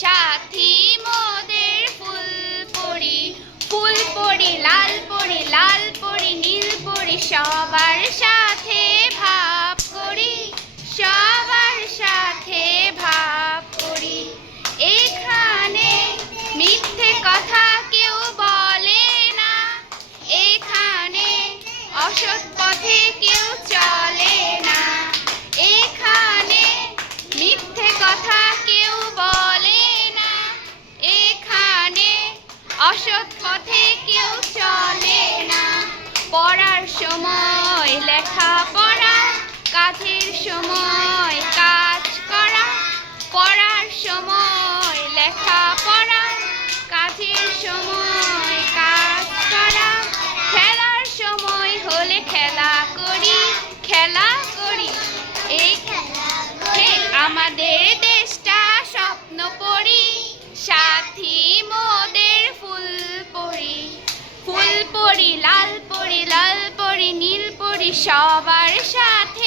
সাথী মোদের ফুল পরি ফুল পরি, লাল পরি লাল পরি, নীল পরি, সবার সাথে ভাব করি, সবার সাথে ভাব করি। এখানে মিথ্যে কথা কেউ বলে না, এখানে অসৎ পথে কেউ অসৎ পথে কেউ চলে না। পড়ার সময় লেখা পড়া কাজের সময় কাজ করা। পড়ার সময় লেখা পড়া সবার সাথে